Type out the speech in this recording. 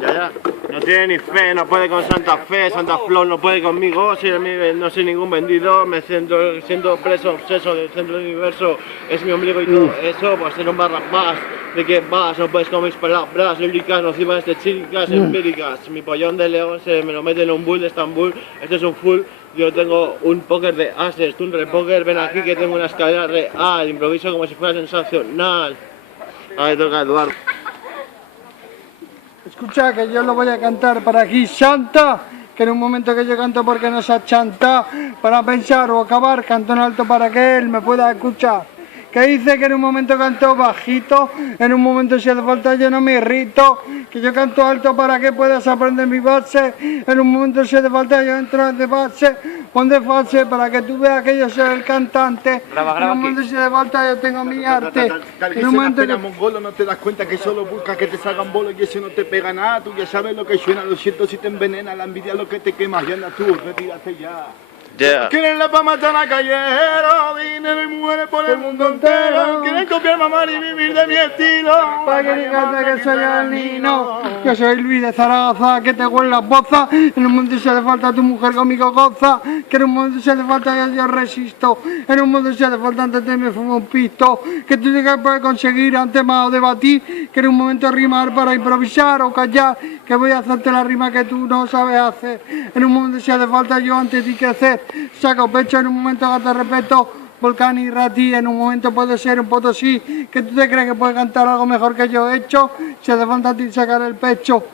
Ya. No tiene ni fe, no puede con Santa Fe, Santa Flor no puede conmigo, no soy ningún vendido, me siento preso, obseso del centro del universo, es mi ombligo y todo eso, pues ser un barra más, ¿de qué vas? No puedes con mis palabras líricas, nocivas de chicas empíricas, mi pollón de león se me lo mete en un bull de Estambul, esto es un full, yo tengo un póker de ases, tú un repóker, ven aquí que tengo una escalera real, improviso como si fuera sensacional. Ahí toca Eduardo. Escucha que yo lo voy a cantar para aquí, Santa, que en un momento que yo canto porque no se achanta, para pensar o acabar, canto en alto para que él me pueda escuchar. Que dice que en un momento canto bajito, en un momento si hace falta yo no me irrito, que yo canto alto para que puedas aprender mi base, en un momento si hace falta yo entro de base, pon de fase para que tú veas que yo soy el cantante, en un momento si hace falta yo tengo mi arte, en un momento que... mongolo, no te das cuenta que solo buscas que te salgan bolos y eso no te pega nada, tú ya sabes lo que suena, lo siento si te envenena, la envidia lo que te quema, y anda tú, retírate ya. Yeah. Quieren la pa' matar a callejero, dinero y mujeres por el mundo entero. Quieren copiar mamá y vivir de mi estilo. Para que digas que soy el Nino. Yo soy Luis de Zaragoza, que te huele las bozas. En un momento si hace falta tu mujer conmigo goza. Que en un momento si hace falta yo resisto. En un momento si hace falta antes de me fumo un pisto. Que tú digas que puedes conseguir un tema o debatir. Que en un momento rimar para improvisar o callar. Que voy a hacerte la rima que tú no sabes hacer. En un momento si hace falta yo antes de crecer. Saco pecho en un momento que te respeto, Volcán y Rati, en un momento puede ser un potosí, que tú te crees que puedes cantar algo mejor que yo he hecho, si hace falta a ti sacar el pecho.